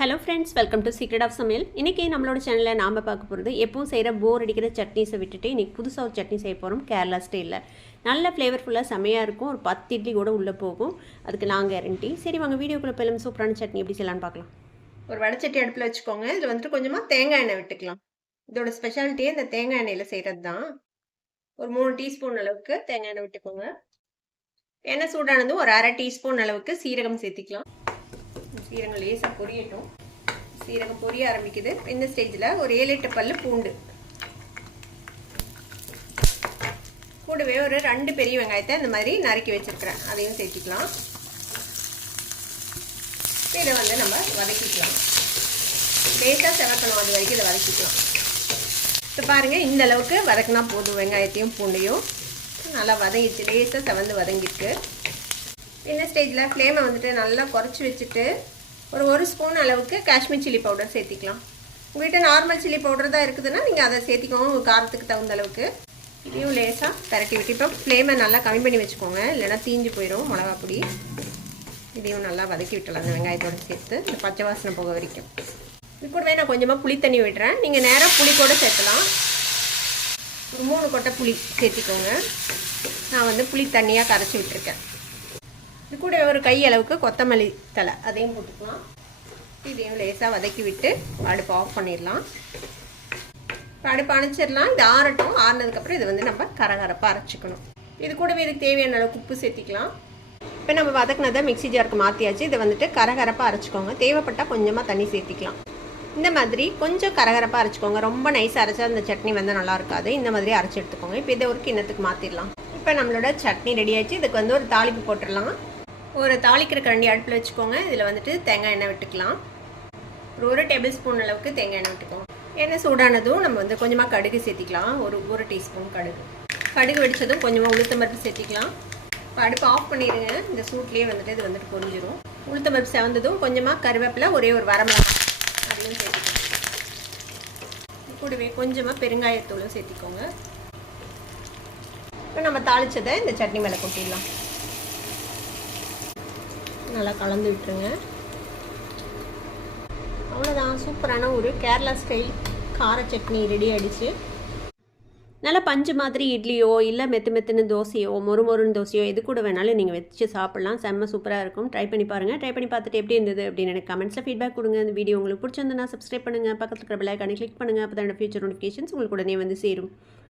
Hello friends, welcome to secret of சமையல். இன்றைக்கி நம்மளோட சேனலில் நாம் பார்க்க போகிறது எப்பவும் செய்கிற போர் அடிக்கிற சட்னிஸை விட்டுட்டு இன்றைக்கி புதுசாக ஒரு சட்னி செய்ய போகிறோம். கேரளா ஸ்டைலில் நல்ல ஃப்ளேவர்ஃபுல்லாக செமையாக இருக்கும். ஒரு 10 இட்லி கூட உள்ளே போகும். அதுக்கு நான் கேரண்டி. சரி வாங்க வீடியோக்குள்ளே போய் சூப்பரான சட்னி எப்படி செய்யலான்னு பார்க்கலாம். ஒரு வடைச்சட்டி அடுப்பில் வச்சுக்கோங்க. இதில் வந்துட்டு கொஞ்சமாக தேங்காய் எண்ணெய் விட்டுக்கலாம். இதோட ஸ்பெஷாலிட்டியே இந்த தேங்காய் எண்ணெயில் செய்கிறது தான். ஒரு 3 டீஸ்பூன் அளவுக்கு தேங்காய் எண்ணெய் விட்டுக்கோங்க. எண்ணெய் சூடானதும் ஒரு 1/2 டீஸ்பூன் அளவுக்கு சீரகம் சேர்த்திக்கலாம். சீரகம் லேசாக பொரியட்டும். சீரகம் பொரிய ஆரம்பிக்குது. இந்த ஸ்டேஜில் ஒரு 7-8 பல்லு பூண்டு, கூடவே ஒரு 2 பெரிய வெங்காயத்தை இந்த மாதிரி நறுக்கி வச்சிருக்கிறேன், அதையும் சேர்த்திக்கலாம். இதை வந்து நம்ம வதக்கிக்கலாம். லேசாக செவக்கணும், அது வரைக்கும் இதை வதக்கிக்கலாம். இப்போ பாருங்கள், இந்த அளவுக்கு வதக்கினா போதும். வெங்காயத்தையும் பூண்டையும் நல்லா வதங்கிச்சு, லேசாக செவந்து வதங்கிருக்கு. இந்த ஸ்டேஜில் ஃப்ளேமை வந்துட்டு நல்லா குறைச்சி வச்சுட்டு ஒரு ஸ்பூன் அளவுக்கு காஷ்மீர் சில்லி பவுடர் சேர்த்திக்கலாம். உங்கள்கிட்ட நார்மல் சில்லி பவுடர் தான் இருக்குதுன்னா நீங்கள் அதை சேர்த்திக்கோங்க, உங்கள் காரத்துக்கு தகுந்த அளவுக்கு. இதையும் லேசாக பரட்டி விட்டு இப்போ ஃப்ளேமை நல்லா கம்மி பண்ணி வச்சுக்கோங்க, இல்லைனா தீஞ்சு போயிடும் மிளகா பொடி. இதையும் நல்லா வதக்கி விட்டலாம் அந்த வெங்காயத்தோடு சேர்த்து, இந்த பச்சை வாசனை போக வரைக்கும். இது கூடவே நான் கொஞ்சமாக புளி தண்ணி விடுறேன். நீங்கள் நேராக புளி கூட சேர்க்கலாம். ஒரு 3 கொட்டை புளி சேர்த்திக்கோங்க. நான் வந்து புளி தண்ணியாக கரைச்சி விட்டுருக்கேன். இது கூட ஒரு கை அளவுக்கு கொத்தமல்லி தலை, அதையும் போட்டுக்கலாம். இதையும் லேசாக வதக்கி விட்டு அடுப்பு ஆஃப் பண்ணிடலாம். இப்போ அடுப்பு அணைச்சிடலாம். இது ஆறட்டும். ஆறினதுக்கப்புறம் இதை வந்து நம்ம கரகரப்பாக அரைச்சிக்கணும். இது கூடவே இதுக்கு தேவையான அளவுக்கு உப்பு சேர்த்திக்கலாம். இப்போ நம்ம வதக்கினதை மிக்ஸி ஜாருக்கு மாற்றியாச்சு. இதை வந்துட்டு கரகரப்பாக அரைச்சிக்கோங்க. தேவைப்பட்டால் கொஞ்சமாக தண்ணி சேர்த்திக்கலாம். இந்த மாதிரி கொஞ்சம் கரகரப்பாக அரைச்சிக்கோங்க. ரொம்ப நைஸாக அரைச்சா அந்த சட்னி வந்து நல்லா இருக்காது. இந்த மாதிரி அரைச்சி எடுத்துக்கோங்க. இப்போ இதை ஒரு கிண்ணத்துக்கு மாற்றிடலாம். இப்போ நம்மளோட சட்னி ரெடி ஆயிடுச்சு. இதுக்கு வந்து ஒரு தாளிப்பு போட்டுடலாம். ஒரு தாளிக்கிற கரண்டி அடுப்பில் வச்சுக்கோங்க. இதில் வந்துட்டு தேங்காய் எண்ணெய் விட்டுக்கலாம். ஒரு டேபிள் ஸ்பூன் அளவுக்கு தேங்காய் எண்ணெய் விட்டுக்கோங்க. எண்ணெய் சூடானதும் நம்ம வந்து கொஞ்சமாக கடுகு சேர்த்திக்கலாம். ஒரு டீஸ்பூன் கடுகு வெடித்ததும் கொஞ்சமாக உளுத்தம்பருப்பு சேர்த்திக்கலாம். இப்போ அடுப்பு ஆஃப் பண்ணிடுங்க. இந்த சூட்லேயே வந்துட்டு இது வந்துட்டு பொரிஞ்சிடும். உளுத்தம்பருப்பு செவந்ததும் கொஞ்சமாக கருவேப்பிலை, ஒரே ஒரு வரமிளகாய் அதையும் சேர்த்திக்கலாம். கூடவே கொஞ்சமாக பெருங்காயத்தூளும் சேர்த்திக்கோங்க. இப்போ நம்ம தாளித்ததை இந்த சட்னி மேலே கொட்டிடலாம். நல்லா கலந்து விட்டுருங்க. அவ்வளோதான், சூப்பரான ஒரு கேரளா ஸ்டைல் கார சட்னி ரெடி ஆகிடுச்சு. நல்லா பஞ்சு மாதிரி இட்லியோ இல்லை மெத்துன்னு தோசையோ மொறுன்னு தோசையோ எது கூட வேணாலும் நீங்கள் வச்சு சாப்பிட்லாம். செம்ம சூப்பராக இருக்கும். ட்ரை பண்ணி பாருங்கள். ட்ரை பண்ணி பார்த்துட்டு எப்படி இருந்தது அப்படின்னு எனக்கு கமெண்ட்ஸில் ஃபீட்பேக் கொடுங்க. இந்த வீடியோ உங்களுக்கு பிடிச்சிருந்ததுன்னா சப்ஸ்கிரைப் பண்ணுங்கள், பக்கத்தில் இருக்கிற பெல் ஐகானை கிளிக் பண்ணுங்கள். அப்போ தான் ஃபியூச்சர் நோட்டிஃபிகேஷன்ஸ் உங்களுக்கு உடனே வந்து சேரும்.